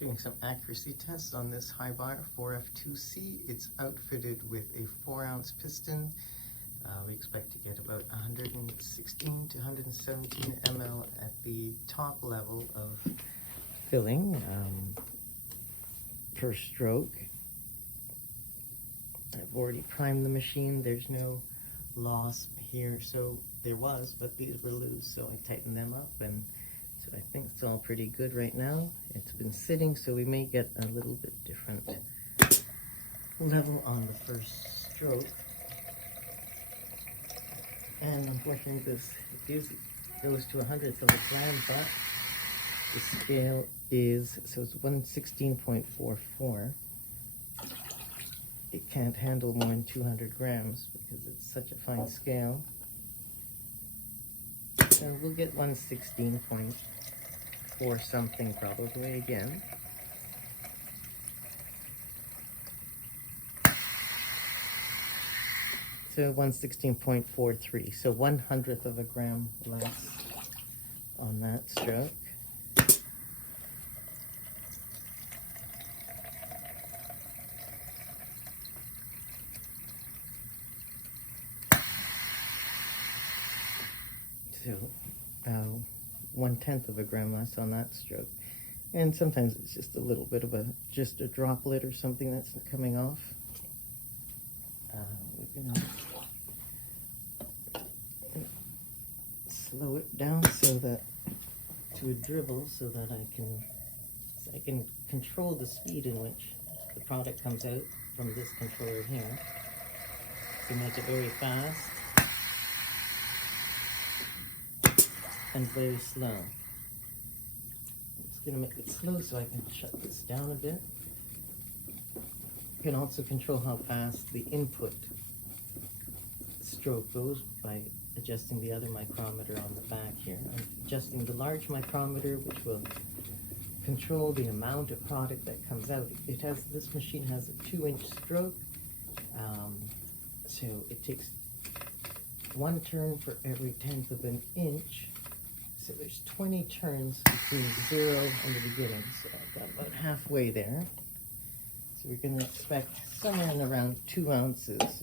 Doing some accuracy tests on this Hibar 4F2C. It's outfitted with a 4-ounce piston. We expect to get about 116 to 117 ml at the top level of filling per stroke. I've already primed the machine. There's no loss here, so there was, but these were loose, so I tightened them up, and so I think it's all pretty good right now. It's been sitting, so we may get a little bit different level on the first stroke. And unfortunately, this goes to 100th of a gram, but the scale is, so it's 116.44. It can't handle more than 200 grams because it's such a fine scale. So we'll get 116.4 something probably again. So 116.43, so 1/100th of a gram less on that stroke. So 1/10th of a gram less on that stroke. And sometimes it's just a little bit of just a droplet or something that's coming off. We're gonna slow it down so that to a dribble, so that I can control the speed in which the product comes out from this controller here. To make it very fast and very slow. I'm just going to make it slow so I can shut this down a bit. You can also control how fast the input stroke goes by adjusting the other micrometer on the back here. I'm adjusting the large micrometer, which will control the amount of product that comes out. This machine has a 2-inch stroke, so it takes 1 turn for every 1/10 of an inch. So there's 20 turns between 0 and the beginning. So I've got about halfway there. So we're going to expect somewhere in around 2 ounces.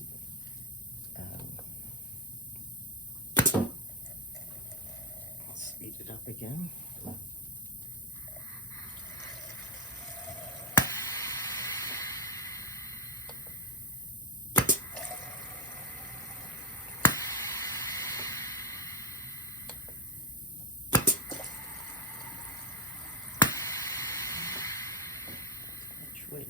Speed it up again. Wait.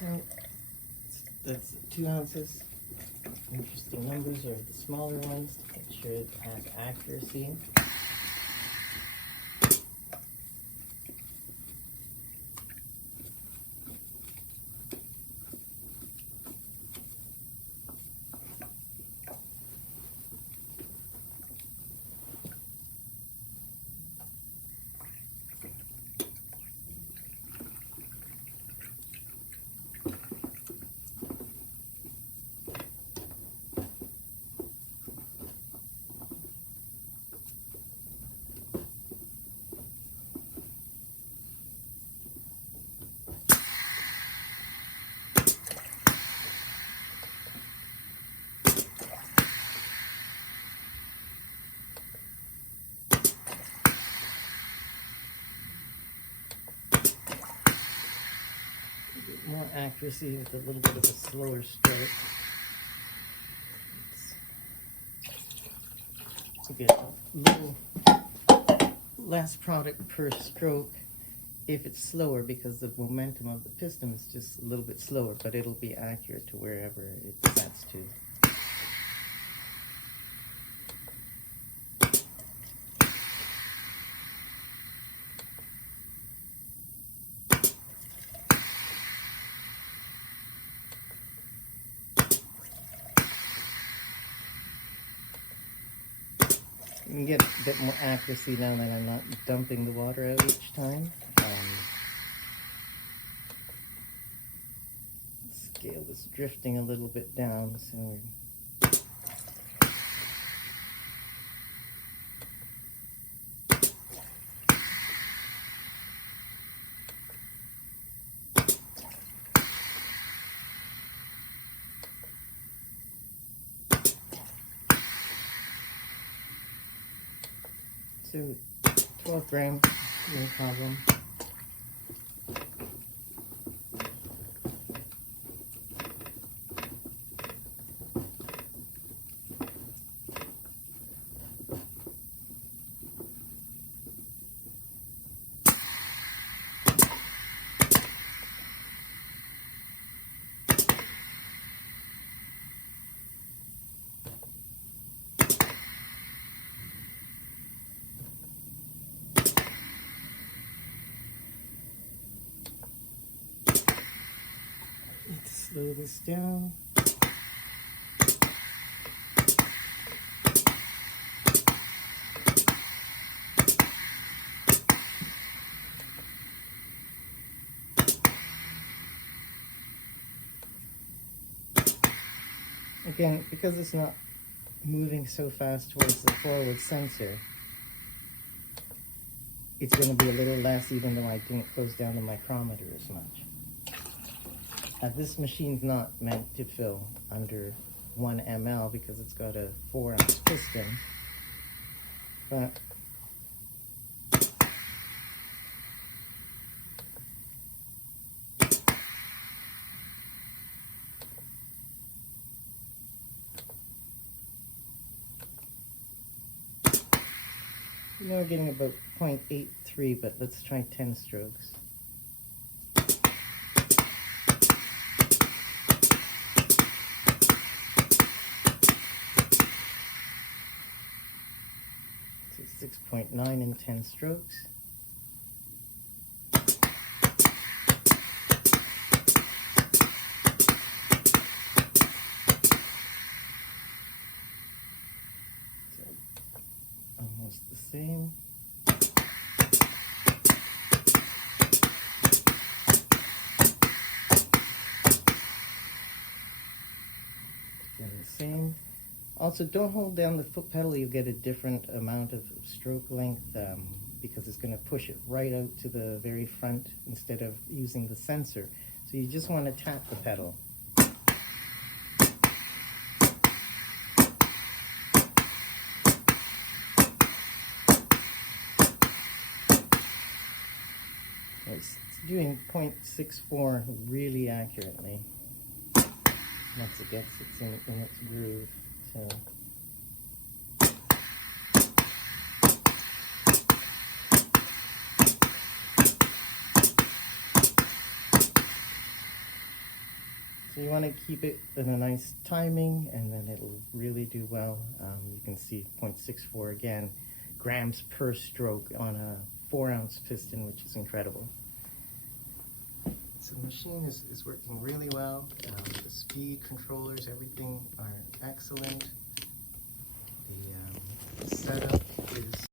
So that's 2 ounces. Interesting numbers are the smaller ones to make sure it has accuracy. More accuracy with a little bit of a slower stroke. To get a little less product per stroke if it's slower, because the momentum of the piston is just a little bit slower, but it'll be accurate to wherever it sets to. You can get a bit more accuracy now that I'm not dumping the water out each time. Scale is drifting a little bit down, so we're so 12 grams, no problem. Let's slow this down. Again, because it's not moving so fast towards the forward sensor, it's going to be a little less even though I didn't close down the micrometer as much. This machine's not meant to fill under 1 ml because it's got a 4-ounce piston, but we're getting about 0.83, but let's try 10 strokes. So 6.9 in 10 strokes. So almost the same. Same. Also, don't hold down the foot pedal. You'll get a different amount of stroke length because it's going to push it right out to the very front instead of using the sensor. So you just want to tap the pedal. It's doing 0.64 really accurately. Once it gets in its groove. So you want to keep it in a nice timing, and then it'll really do well. You can see 0.64 again, grams per stroke on a 4-ounce piston, which is incredible. So the machine is working really well. The speed controllers, everything are excellent. The setup